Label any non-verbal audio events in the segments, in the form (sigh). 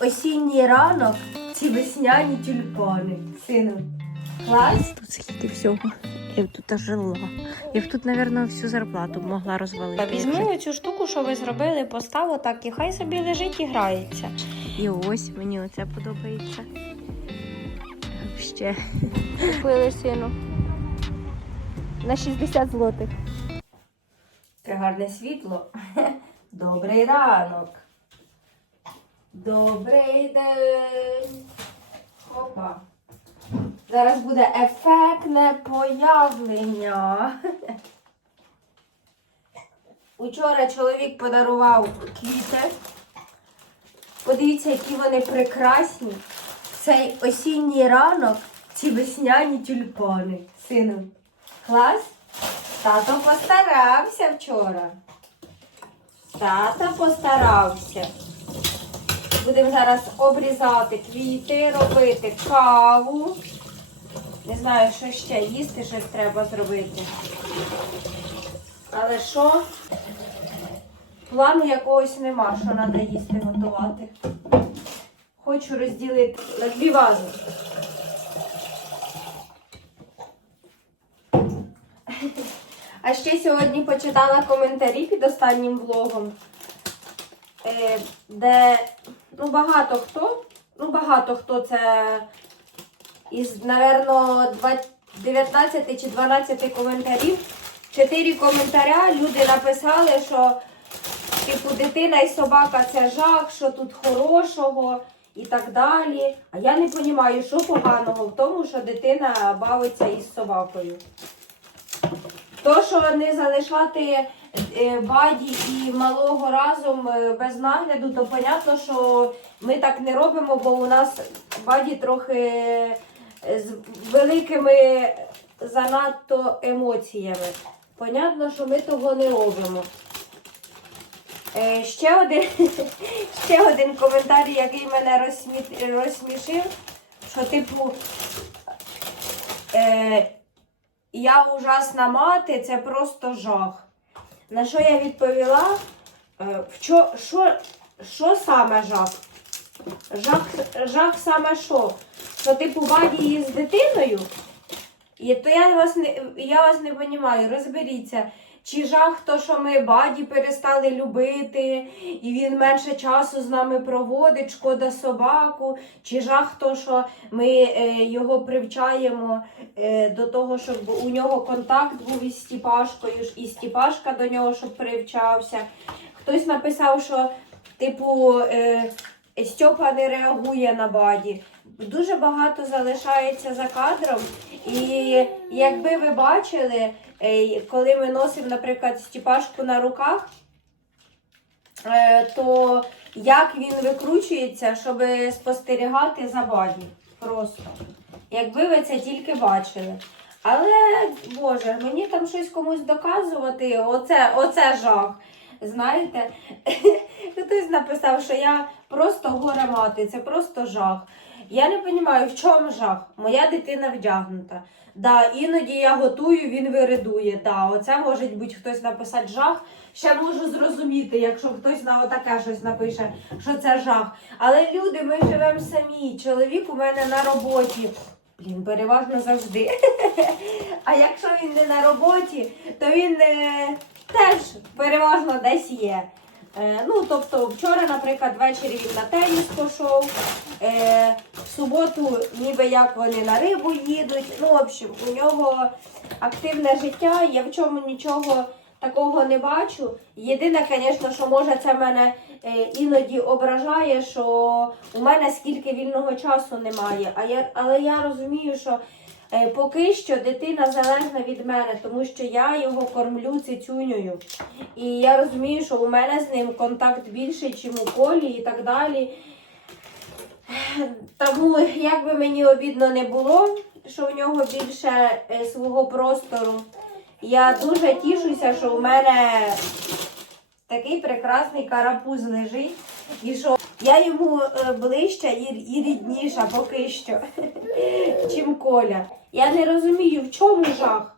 осінній ранок, ці весняні тюльпани. Сину, клас? Тут скільки всього. Я б тут жила. Я б тут, мабуть, всю зарплату могла розвалити. Візьми цю штуку, що ви зробили, постав отак, і хай собі лежить і грається. І ось мені оце подобається. Ще. Купили сину. На 60 злотих. Це гарне світло. (laughs) Добрий ранок. Добрий день. Опа. Зараз буде ефектне появлення. Учора чоловік подарував квіти. Подивіться, які вони прекрасні. Цей осінній ранок ці весняні тюльпани. Сину, клас? Тато постарався вчора. Тато постарався. Будемо зараз обрізати квіти, робити каву. Не знаю, що ще їсти, щось треба зробити. Але що? Плану якогось нема, що треба їсти готувати. Хочу розділити на дві вази. А ще сьогодні почитала коментарі під останнім влогом, е, де ну, багато хто, ну багато хто це із, напевно, 19 чи 12 коментарів. Чотири коментаря люди написали, що типу дитина і собака це жах, що тут хорошого і так далі. А я не розумію, що поганого в тому, що дитина бавиться із собакою. То, що не залишати баді і малого разом е, без нагляду, то понятно, що ми так не робимо, бо у нас баді трохи е, з великими занадто емоціями. Понятно, що ми того не робимо. Е, ще, один, (laughs) ще один коментар, який мене розсмі... розсмішив, що типу. Е, я ужасна мати, це просто жах. На що я відповіла? Що, що, що саме жах? Жах, жах саме що? Що типу баді її з дитиною? І то я вас не я вас не розумію, розберіться. Чи жах то, що ми баді перестали любити, і він менше часу з нами проводить, шкода собаку, чи жах то, що ми е, його привчаємо е, до того, щоб у нього контакт був із Стіпашкою, і Стіпашка до нього, щоб привчався. Хтось написав, що типу е, Стьопа не реагує на баді. Дуже багато залишається за кадром. І якби ви бачили, е, коли ми носимо, наприклад, Стіпашку на руках, е, то як він викручується, щоб спостерігати за баді. Просто. Якби ви це тільки бачили. Але, Боже, мені там щось комусь доказувати, оце, оце жах. Знаєте, (laughs) хтось написав, що я просто горе мати, це просто жах. Я не розумію, в чому жах. Моя дитина вдягнута. Да, іноді я готую, він виридує. Да, оце може бути хтось написати жах. Ще можу зрозуміти, якщо хтось на отаке щось напише, що це жах. Але люди, ми живемо самі. Чоловік у мене на роботі. Блін, переважно завжди. (laughs) А якщо він не на роботі, то він е, теж переважно десь є. Е, ну, тобто, вчора, наприклад, ввечері він на теніс пішов, е, в суботу ніби як вони на рибу їдуть. Ну, в общем, у нього активне життя, я в чому нічого такого не бачу. Єдине, звісно, що може це мене е, іноді ображає, що у мене скільки вільного часу немає. А я, але я розумію, що поки що дитина залежна від мене, тому що я його кормлю цицюнею. І я розумію, що у мене з ним контакт більший, ніж у колі і так далі. Тому, як би мені обідно не було, що в нього більше е, свого простору, я дуже тішуся, що у мене такий прекрасний карапуз лежить. І що я йому е, ближча і, рідніша поки що, (laughs) чим Коля. Я не розумію, в чому жах.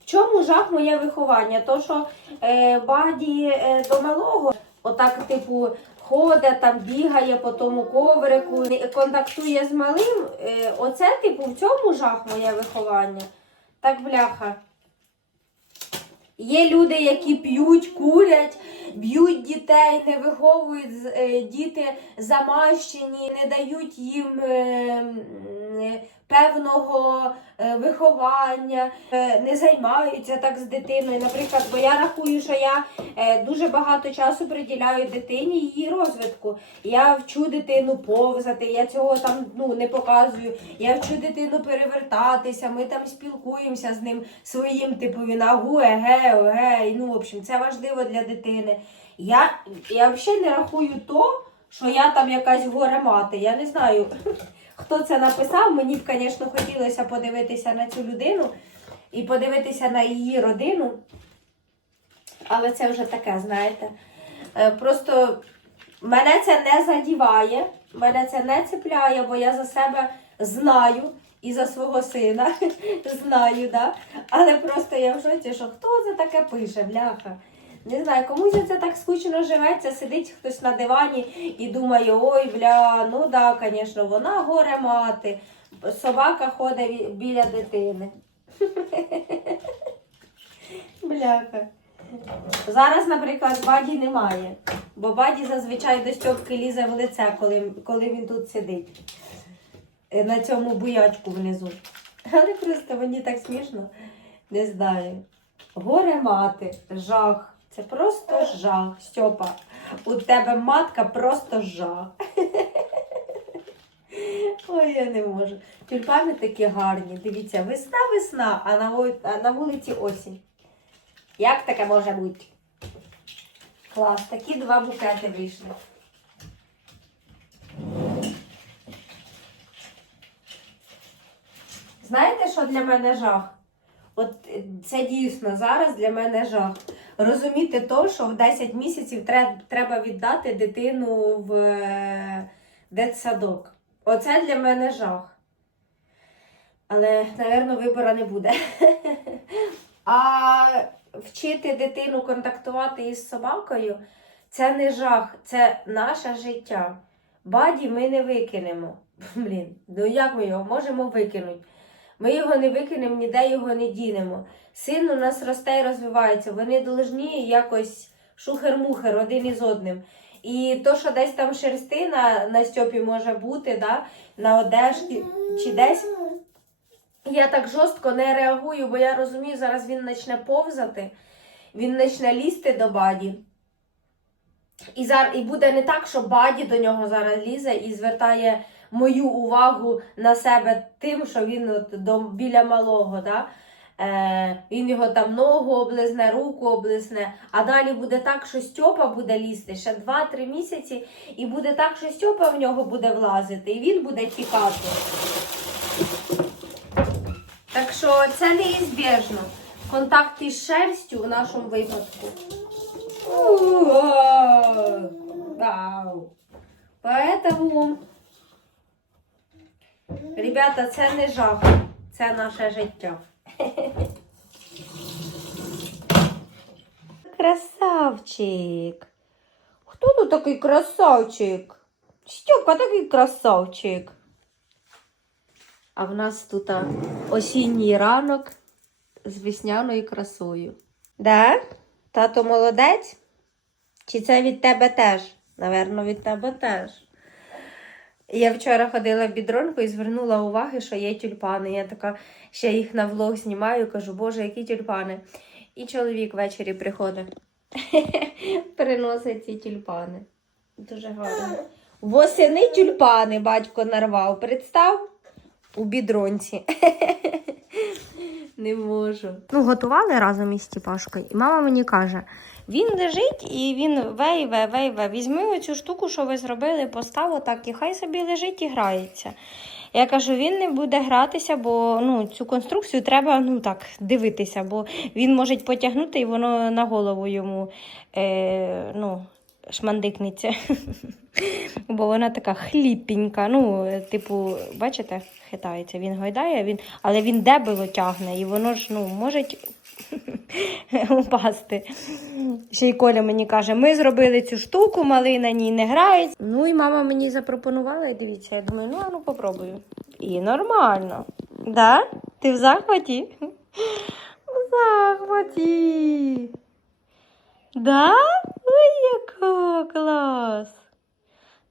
В чому жах моє виховання? То, що е, баді е, до малого, отак, типу, ходить, там бігає по тому коврику, контактує з малим. Е, Оце, типу, в цьому жах моє виховання. Так, бляха. Є люди, які п'ють, курять, б'ють дітей, не виховують е, діти замащені, не дають їм е, е, певного виховання, не займаються так з дитиною. Наприклад, бо я рахую, що я дуже багато часу приділяю дитині її розвитку. Я вчу дитину повзати, я цього там ну, не показую. Я вчу дитину перевертатися, ми там спілкуємося з ним своїм, типу він агу, еге, оге. Ну, в общем, це важливо для дитини. Я, я взагалі не рахую то, що я там якась горе мати. Я не знаю, (laughs) хто це написав. Мені б, звісно, хотілося подивитися на цю людину і подивитися на її родину. Але це вже таке, знаєте. Е, Просто мене це не задіває, мене це не цепляє, бо я за себе знаю і за свого сина (laughs) знаю, да? але просто я в шоці, що хто це таке пише, бляха. Не знаю, комусь це так скучно живеться, сидить хтось на дивані і думає, ой, бля, ну да, звісно, вона горе мати. Собака ходить біля дитини. (laughs) Бляха. Зараз, наприклад, баді немає. Бо баді зазвичай до Стьопки лізе в лице, коли, коли він тут сидить. Е, На цьому буячку внизу. Але просто мені так смішно. Не знаю. Горе мати, жах. Це просто жах. Стьопа. У тебе матка просто жах. (laughs) Ой, я не можу. Тюльпани такі гарні. Дивіться, весна, весна, а на, вулиці, осінь. Як таке може бути? Клас, такі два букети вийшли. Знаєте, що для мене жах? От е, це дійсно зараз для мене жах. Розуміти то, що в 10 місяців треба віддати дитину в е, дитсадок. Оце для мене жах. Але, напевно, вибору не буде. (laughs) А вчити дитину контактувати із собакою це не жах, це наше життя. Баді ми не викинемо. (laughs) Блін, ну як ми його можемо викинути? Ми його не викинемо, ніде його не дінемо. Син у нас росте і розвивається. Вони должні якось шухер-мухер один із одним. І то, що десь там шерсти на, стьопі може бути, да, на одежці чи десь. Я так жорстко не реагую, бо я розумію, зараз він почне повзати, він почне лізти до баді. І, зараз, і буде не так, що баді до нього зараз лізе і звертає мою увагу на себе тим, що він от до, біля малого. Да? Е, він його там ногу облизне, руку облизне, а далі буде так, що Стьопа буде лізти ще 2-3 місяці, і буде так, що Стьопа в нього буде влазити, і він буде тікати. Так що це неізбіжно. Контакт із шерстю в нашому випадку. Поэтому, ребята, це не жах, це наше життя. Красавчик. Хто тут такий красавчик? Стьопа такий красавчик. А в нас тут осінній ранок з весняною красою. Да? Тато молодець? Чи це від тебе теж? Наверно, від тебе теж. Я вчора ходила в бідронку і звернула увагу, що є тюльпани. Я така ще їх на влог знімаю, кажу, боже, які тюльпани. І чоловік ввечері приходить. (laughs) Приносить ці тюльпани. Дуже гарно. Восени тюльпани батько нарвав. Представ? У бідронці. (laughs) Не можу. Ну, готували разом із Стіпашкою, і мама мені каже: він лежить і він вейве, вейве. Візьми оцю штуку, що ви зробили, постав отак, і хай собі лежить і грається. Я кажу, він не буде гратися, бо ну, цю конструкцію треба ну, так, дивитися, бо він може потягнути і воно на голову йому е, ну, шмандикниця. (laughs) Бо вона така хліпенька. Ну, типу, бачите, хитається. Він гойдає, він... але він дебело тягне, і воно ж ну, може (laughs) упасти. Ще й Коля мені каже, ми зробили цю штуку, малий на ній не грають. Ну і мама мені запропонувала, і дивіться, я думаю, ну а ну попробую. І нормально. Да? Ти в захваті? (laughs) В захваті. Да? Ой, яка клас.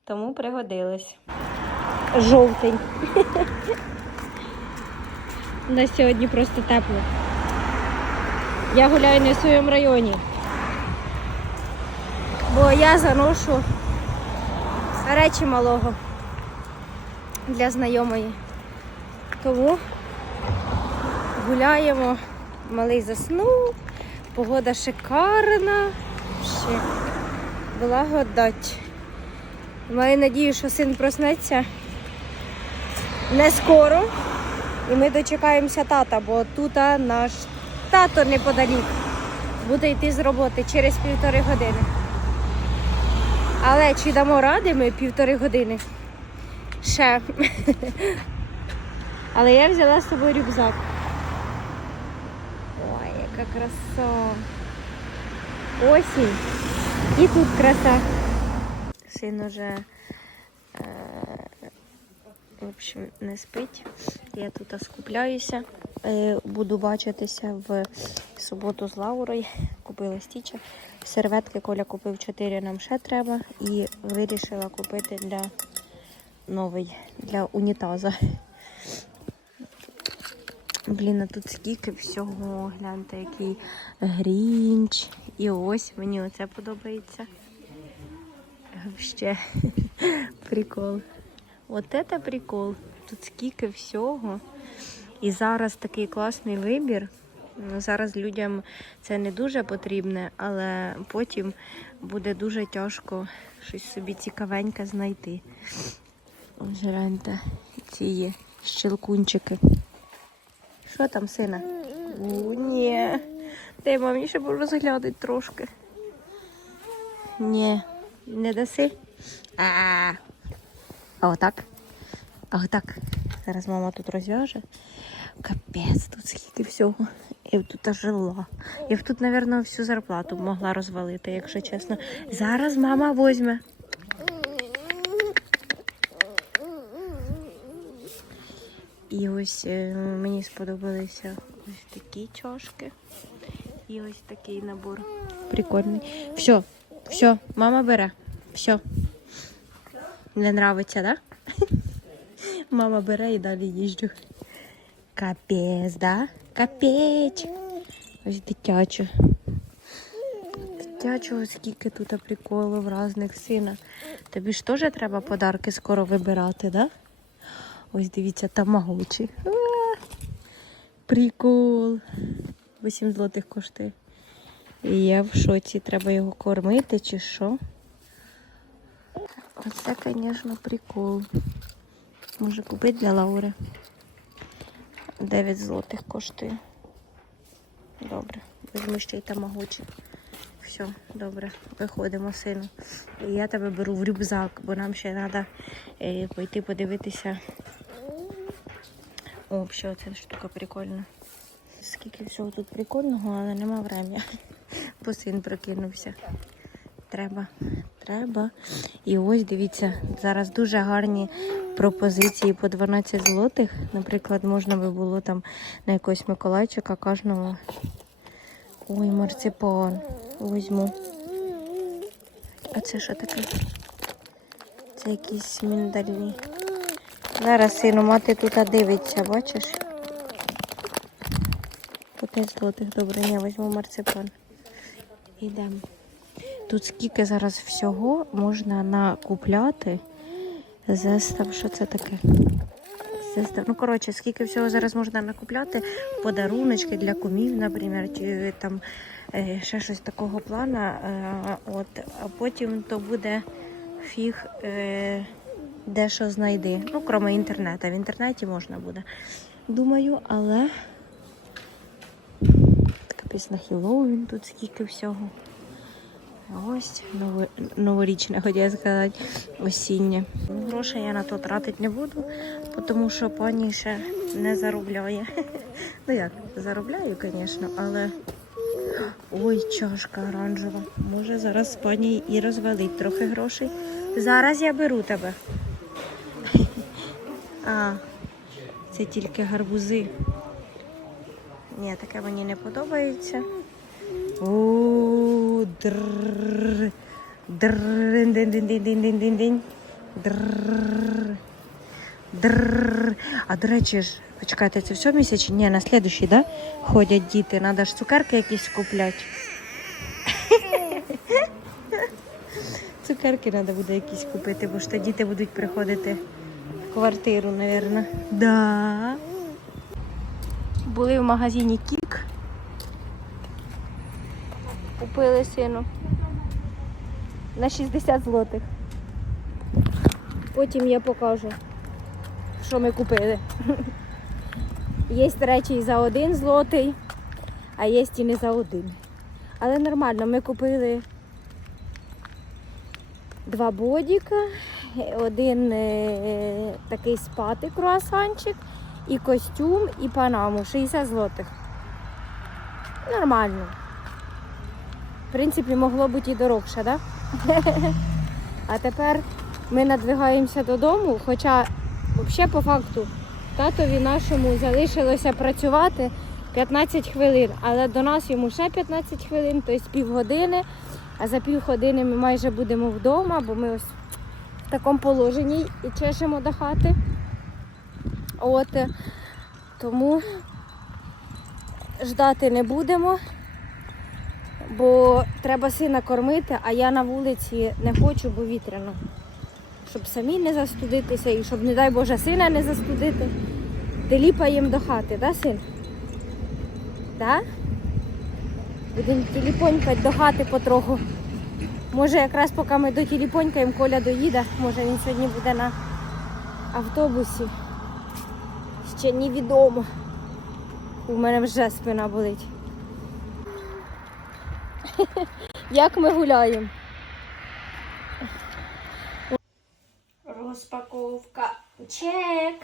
Тому пригодилось. Жовтень. На сьогодні просто тепло. Я гуляю не в своєму районі. Бо я заношу речі малого для знайомої. Тому гуляємо. Малий заснув, погода шикарна. Ще благодать. Маю надію, що син проснеться не скоро. І ми дочекаємося тата, бо тут наш тато неподалік. Буде йти з роботи через півтори години. Але чи дамо ради ми півтори години? Ще. (laughs) Але я взяла з собою рюкзак. Ой, яка краса. Осінь. І тут краса. Син уже е, в общем, не спить. Я тут скупляюся. Е, Буду бачитися в суботу з Лаурою. Купила стіча. Серветки Коля купив 4, нам ще треба. І вирішила купити для новий, для унітаза. Блін, а тут скільки всього. Гляньте, який грінч. І ось мені оце подобається. Вообще (laughs) прикол. От це прикол. Тут скільки всього. І зараз такий класний вибір. Ну, Зараз людям це не дуже потрібне, але потім буде дуже тяжко щось собі цікавеньке знайти. Ось гляньте, ці щелкунчики. Що там, сина? О, ні. Дай мамі ще розглядати трошки. Ні, не даси. А, а отак. А отак. Зараз мама тут розв'яже. Капець, тут скільки всього. Я б тут жила. Я б тут, мабуть, всю зарплату могла розвалити, якщо чесно. Зараз мама возьме. І ось е, мені сподобалися ось такі чашки. І ось такий набор. Прикольний. Все, все, мама бере. Все. Не нравиться, да? (laughs) Мама бере і далі їжджу. Капець, да? Капець. Ось дитяче. Дитячого скільки тут приколів різних сина. Тобі ж теж треба подарки скоро вибирати, да? Ось дивіться, тамагочі. Прикол. 8 злотих коштує. І я в шоці, треба його кормити чи що. Оце, звісно, прикол. Може купити для Лаури. 9 злотих коштує. Добре, візьму ще й тамагочі. Все, добре, виходимо, сину. І я тебе беру в рюкзак, бо нам ще треба пойти подивитися. Взагалі, ця штука прикольна. Скільки всього тут прикольного, але нема времени. Бо син прокинувся. Треба, треба. І ось дивіться, зараз дуже гарні пропозиції по 12 злотих. Наприклад, можна би було там на якогось Миколайчика кожного. Ой, марципан. Візьму. А це що таке? Це якісь міндальні. Зараз сину мати тут дивиться, бачиш? По 5 злотих, добре, я візьму марципан. Йдемо. Тут скільки зараз всього можна накупляти. Зестав, що це таке? Зестав. Ну, коротше, скільки всього зараз можна накупляти. Подаруночки для кумів, наприклад, чи там е, ще щось такого плана. Е, от, а потім то буде фіг де що знайди. Ну, крім інтернету. В інтернеті можна буде. Думаю, але така пісня Хеллоуін тут скільки всього. Ось ново- новорічне, хотіла сказати, осіннє. Грошей я на то тратити не буду, тому що пані ще не заробляє. (laughs) Ну як, заробляю, звісно, але. Ой, чашка оранжева. Може зараз пані і розвалить трохи грошей. Зараз я беру тебе. А, це тільки гарбузи. Ні, таке мені не подобається. О, др. Др. А до речі ж, почекайте, це все місяць? Ні, на слідущий, да? Ходять діти. Надо ж цукерки якісь купляти. (laughs) Цукерки треба буде якісь купити, бо ж то діти будуть приходити квартиру, мабуть. Да. Були в магазині Кік. Купили сину на 60 злотих. Потім я покажу, що ми купили. (laughs) Є речі і за один злотий, а є і не за один. Але нормально, ми купили два бодіка, один е, такий спати круасанчик і костюм, і панаму 60 злотих. Нормально. В принципі, могло бути і дорогше, да? (laughs) А тепер ми надвигаємося додому, хоча взагалі по факту татові нашому залишилося працювати 15 хвилин, але до нас йому ще 15 хвилин, тобто півгодини, а за півгодини ми майже будемо вдома, бо ми ось в такому положенні і чешемо до хати. От, е, тому ждати не будемо, бо треба сина кормити, а я на вулиці не хочу, бо вітряно. Щоб самі не застудитися і щоб, не дай Боже, сина не застудити. Теліпаємо до хати, да, син? Да? Будемо телепонькати до хати потроху. Може, якраз поки ми до телепонькаємо, Коля доїде, може він сьогодні буде на автобусі. Ще невідомо. У мене вже спина болить. (laughs) Як ми гуляємо? Розпаковка. Чек.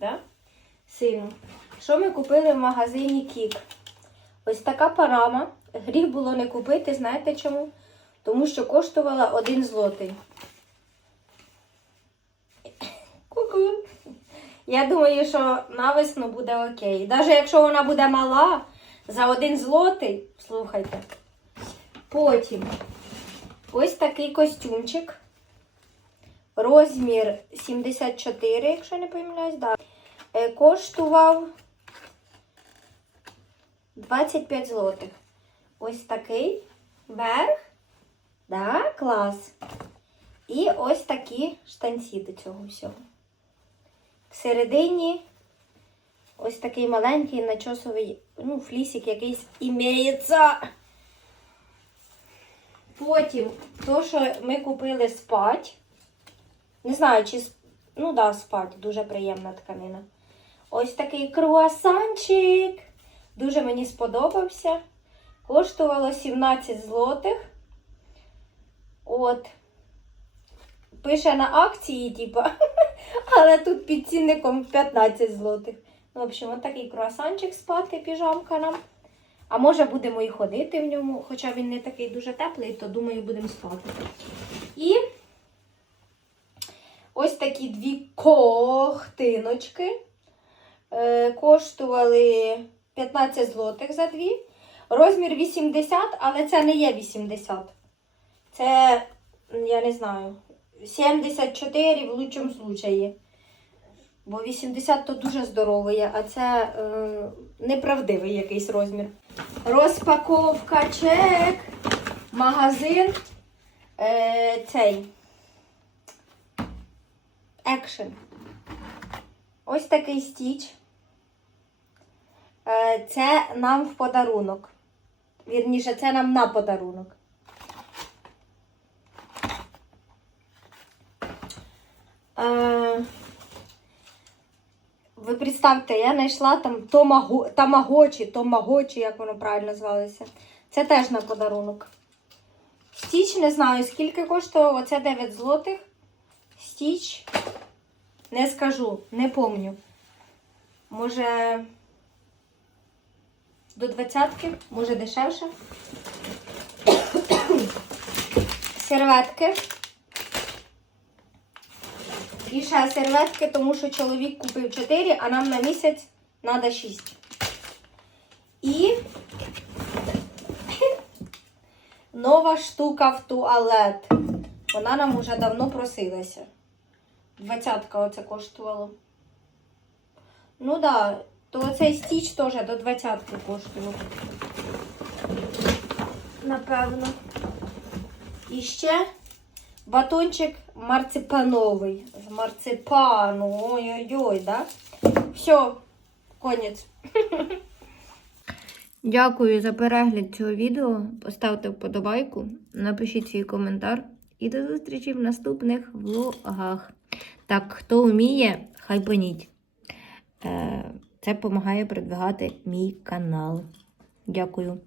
Да? Сину. Що ми купили в магазині Кік? Ось така парама. Гріх було не купити, знаєте чому? Тому що коштувала один злотий. Ку-ку. Я думаю, що на весну буде окей. Навіть якщо вона буде мала, за один злотий, слухайте. Потім ось такий костюмчик. Розмір 74, якщо не помиляюсь, да. Е, коштував 25 злотих. Ось такий верх. Да, клас. І ось такі штанці до цього всього. Всередині ось такий маленький начосовий, ну, флісик якийсь імеється. Потім то, що ми купили спать. Не знаю, чи ну да, спать, дуже приємна тканина. Ось такий круасанчик. Дуже мені сподобався. Коштувало 17 злотих. От. Пише на акції, типа, (laughs) але тут під цінником 15 злотих. Ну, в общем, от такий круасанчик спати, піжамка нам. А може будемо і ходити в ньому, хоча він не такий дуже теплий, то думаю, будемо спати. І ось такі дві кохтиночки. Е, коштували 15 злотих за дві. Розмір 80, але це не є 80. Це, я не знаю, 74 в лучшому случаї. Бо 80 то дуже здоровий, а це е, неправдивий якийсь розмір. Розпаковка чек. Магазин. Е, цей. Екшен. Ось такий стіч. Е, це нам в подарунок. Вірніше, це нам на подарунок. Ви представте, я знайшла там томаго, тамагочі, як воно правильно звалося. Це теж на подарунок. Стіч не знаю, скільки коштував. Оце 9 злотих. Стіч. Не скажу, не помню. Може. До двадцятки, може дешевше. (coughs) Серветки. І ще серветки, тому що чоловік купив 4, а нам на місяць треба 6. І нова штука в туалет. Вона нам уже давно просилася. Двадцятка оце коштувало. Ну да, то оцей стіч теж до двадцятки коштував. Напевно. І ще батончик марципановий. З марципану. Ой-ой-ой, да? Все, конець. (laughs) Дякую за перегляд цього відео. Поставте вподобайку, напишіть свій коментар і до зустрічі в наступних влогах. Так, хто вміє, хай поніть. Е, Це допомагає продвигати мій канал. Дякую.